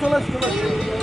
চলে এসো,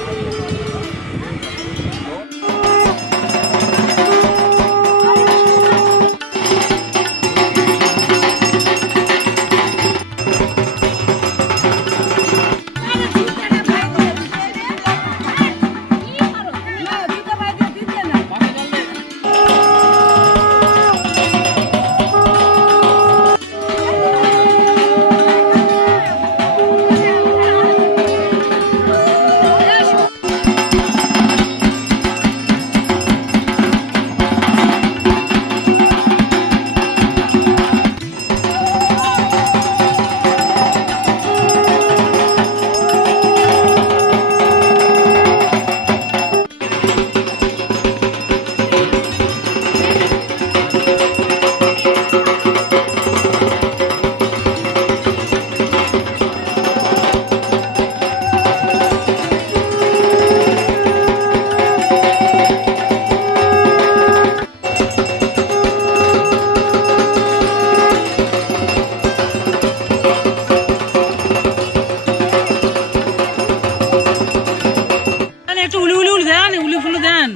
উলি দেন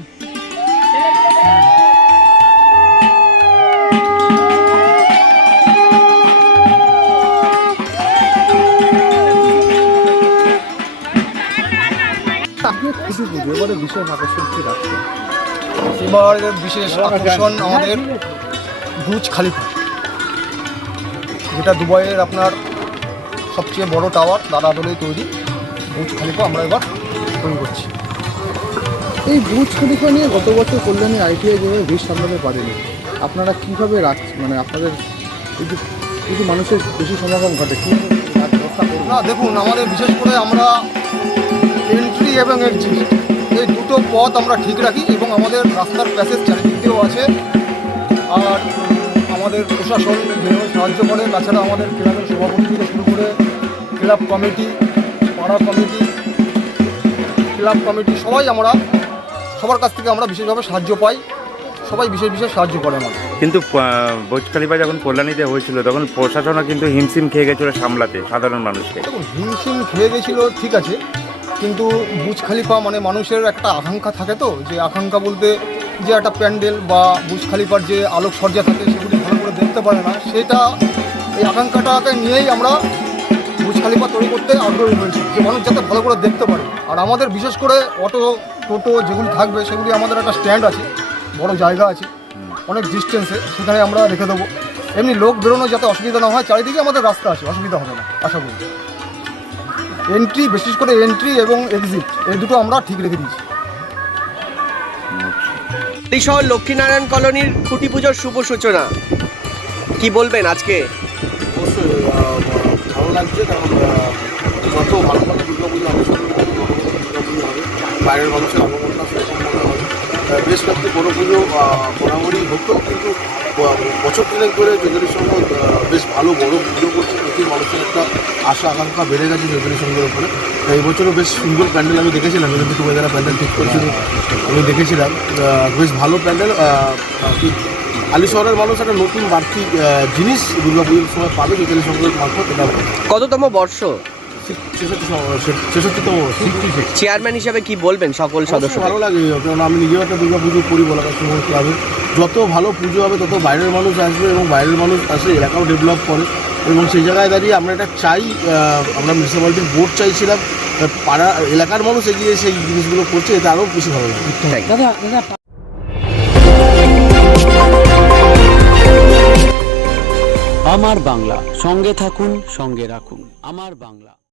বিশেষ আমাদের যেটা দুবাইয়ের আপনার সবচেয়ে বড় টাওয়ার দাদা বলেই তৈরি। বুজ খালিফা আমরা এবার তৈরি করছি। এই বুজ খলিফা নিয়ে গত বছর কল্যাণী আইটিআই যেভাবে ভিড় সামলাতে পারেনি, আপনারা কীভাবে রাখছেন মানে আপনাদের কিছু মানুষের বেশি সমাগম ঘটে করবেন? না, দেখুন, আমাদের বিশেষ করে আমরা এন্ট্রি এবং এক্সিট এই দুটো পথ আমরা ঠিক রাখি এবং আমাদের রাস্তার প্যাসেজ চারিদিক দিয়েও আছে। আর আমাদের প্রশাসন যেভাবে সাহায্য করে, তাছাড়া আমাদের ক্লাবের সভাপতি থেকে শুরু করে ক্লাব কমিটি, পাড়া কমিটি ক্লাব কমিটি, সবাই আমরা সবার কাছ থেকে আমরা বিশেষভাবে সাহায্য পাই। সবাই বিশেষ বিশেষ সাহায্য করে আমাদের। কিন্তু বোজ খালিফা যখন কল্যাণীতে হয়েছিল তখন প্রশাসনও কিন্তু হিমশিম খেয়ে গেছিল সামলাতে সাধারণ মানুষকে। দেখুন হিমশিম খেয়ে গেছিল ঠিক আছে কিন্তু বুজ খালিফা মানে মানুষের একটা আকাঙ্ক্ষা থাকে তো যে আকাঙ্ক্ষা বলতে যে একটা প্যান্ডেল বা বুজ খালিফার যে আলোকসজ্জা থাকে সেগুলি ভালো করে দেখতে পারে না। সেটা এই আকাঙ্ক্ষাটাকে নিয়েই আমরা বুজ খালিফা তৈরি করতে আগ্রহী হয়েছি যে মানুষ যাতে ভালো করে দেখতে পারে। আর আমাদের বিশেষ করে অটো টোটো যেগুলি থাকবে সেগুলি আমাদের একটা স্ট্যান্ড আছে বড় জায়গা আছে অনেক ডিস্টেন্সে সেখানে আমরা রেখে দেবো। এমনি লোক বেরোনো যাতে অসুবিধা না হয় চারিদিকে আমাদের রাস্তা আছে অসুবিধা হবে না আশা করি। এন্ট্রি বিশেষ করে এন্ট্রি এবং এক্সিট এই দুটো আমরা ঠিক রেখে দিয়েছি। শহর লক্ষ্মীনারায়ণ কলোনির খুঁটি পুজোর শুভ সূচনা। কি বলবেন আজকে? অবশ্যই ভালো লাগছে কারণ যত ভালো ভালো দুর্গা পুজো হবে দুর্গা পুজো হবে। বাইরের মানুষের আগমনটা সেরকম মনে আহ, বেশ কয়েকটি বড়ো পুজো বরাবরই হতো কিন্তু বছর তিনেক ধরে যোগের সঙ্গে বেশ ভালো বড় পুজো করছে। প্রতি মানুষের একটা আশা আকাঙ্ক্ষা বেড়ে গেছে যোগের সঙ্গের উপরে তো এই বছরও বেশ সুন্দর প্যান্ডেল আমি দেখেছিলাম এদের দুটো যারা প্যান্ডেল ঠিক করেছিল আমি দেখেছিলাম। বেশ ভালো প্যান্ডেল আলি শহরের মানুষ একটা নতুন বাড়তি জিনিস দুর্গা পুজোর সময় পাবে যোগের সঙ্গে মারফত এটা কততম বর্ষ? ছেষট্টিতম চেয়ারম্যান হিসাবে কি বলবেন সকল সদস্য ভালো লাগে কারণ আমি নিজেও একটা দুর্গা পুজো করি বলা সুমন ক্লাবে। যত ভালো পুজো হবে তত বাইরের মানুষ আসবে এবং বাইরের মানুষ আসলে এলাকাও ডেভেলপ করে। এবং সেই জায়গায় দাঁড়িয়ে আমরা এটা চাই আমরা মিউনিসিপ্যালিটির বোর্ড চাইছিলাম পাড়া এলাকার মানুষ এগিয়ে সেই জিনিসগুলো করছে এটা আরও বেশি ভালো লাগে। আমার বাংলা সঙ্গে থাকুন সঙ্গে রাখুন। আমার বাংলা।